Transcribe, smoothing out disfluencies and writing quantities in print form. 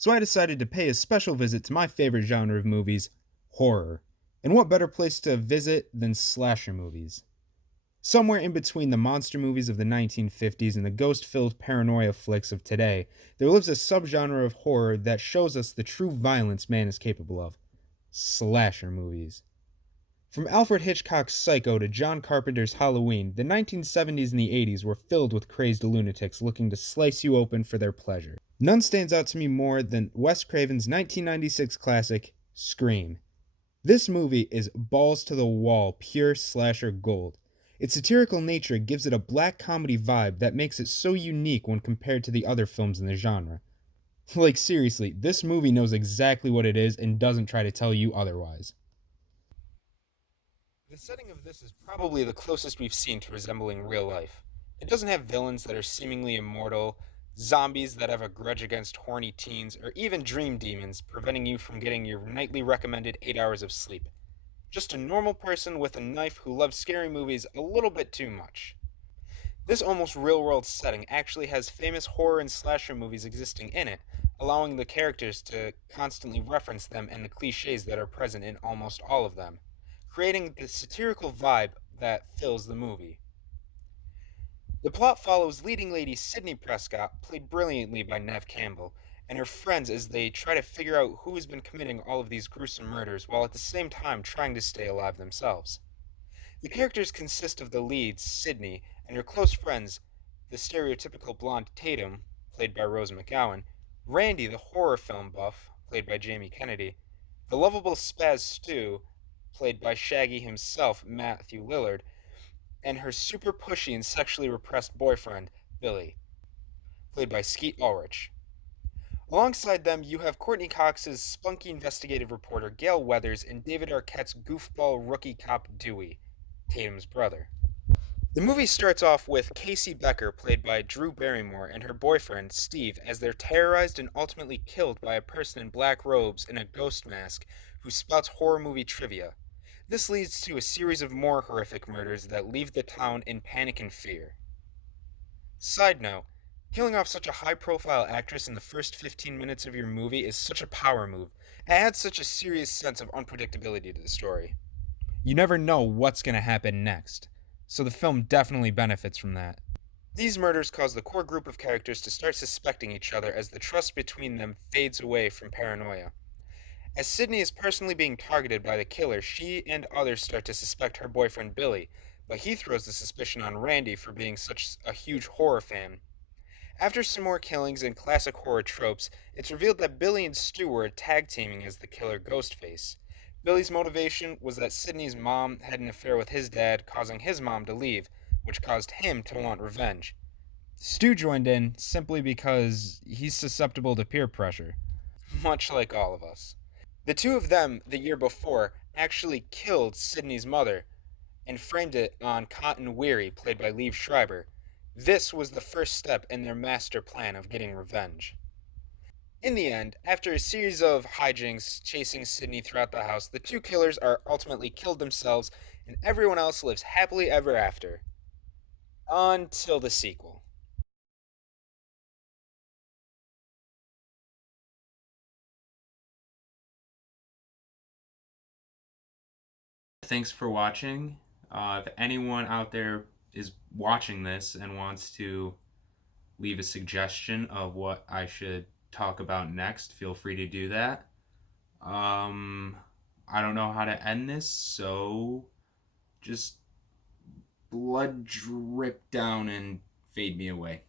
So I decided to pay a special visit to my favorite genre of movies, horror. And what better place to visit than slasher movies? Somewhere in between the monster movies of the 1950s and the ghost filled paranoia flicks of today, there lives a subgenre of horror that shows us the true violence man is capable of slasher movies. From Alfred Hitchcock's Psycho to John Carpenter's Halloween, the 1970s and the 80s were filled with crazed lunatics looking to slice you open for their pleasure. None stands out to me more than Wes Craven's 1996 classic, Scream. This movie is balls to the wall, pure slasher gold. Its satirical nature gives it a black comedy vibe that makes it so unique when compared to the other films in the genre. Like, seriously, this movie knows exactly what it is and doesn't try to tell you otherwise. The setting of this is probably the closest we've seen to resembling real life. It doesn't have villains that are seemingly immortal, zombies that have a grudge against horny teens, or even dream demons preventing you from getting your nightly recommended 8 hours of sleep. Just a normal person with a knife who loves scary movies a little bit too much. This almost real world setting actually has famous horror and slasher movies existing in it, allowing the characters to constantly reference them and the cliches that are present in almost all of them, creating the satirical vibe that fills the movie. The plot follows leading lady Sydney Prescott, played brilliantly by Nev Campbell, and her friends as they try to figure out who has been committing all of these gruesome murders while at the same time trying to stay alive themselves. The characters consist of the lead, Sydney, and her close friends, the stereotypical blonde Tatum, played by Rose McGowan, Randy, the horror film buff, played by Jamie Kennedy, the lovable spaz Stu, played by Shaggy himself, Matthew Lillard, and her super pushy and sexually repressed boyfriend, Billy, played by Skeet Ulrich. Alongside them, you have Courtney Cox's spunky investigative reporter Gail Weathers and David Arquette's goofball rookie cop Dewey, Tatum's brother. The movie starts off with Casey Becker, played by Drew Barrymore, and her boyfriend, Steve, as they're terrorized and ultimately killed by a person in black robes and a ghost mask who spouts horror movie trivia. This leads to a series of more horrific murders that leave the town in panic and fear. Side note, killing off such a high profile actress in the first 15 minutes of your movie is such a power move. It adds such a serious sense of unpredictability to the story. You never know what's going to happen next, so the film definitely benefits from that. These murders cause the core group of characters to start suspecting each other as the trust between them fades away from paranoia. As Sydney is personally being targeted by the killer, she and others start to suspect her boyfriend Billy, but he throws the suspicion on Randy for being such a huge horror fan. After some more killings and classic horror tropes, it's revealed that Billy and Stu were tag teaming as the killer Ghostface. Billy's motivation was that Sydney's mom had an affair with his dad, causing his mom to leave, which caused him to want revenge. Stu joined in simply because he's susceptible to peer pressure, much like all of us. The two of them, the year before, actually killed Sydney's mother and framed it on Cotton Weary, played by Liev Schreiber. This was the first step in their master plan of getting revenge. In the end, after a series of hijinks chasing Sydney throughout the house, the two killers are ultimately killed themselves, and everyone else lives happily ever after. Until the sequel. Thanks for watching. If anyone out there is watching this and wants to leave a suggestion of what I should talk about next, feel free to do that. Um, I don't know how to end this, so just blood drip down and fade me away.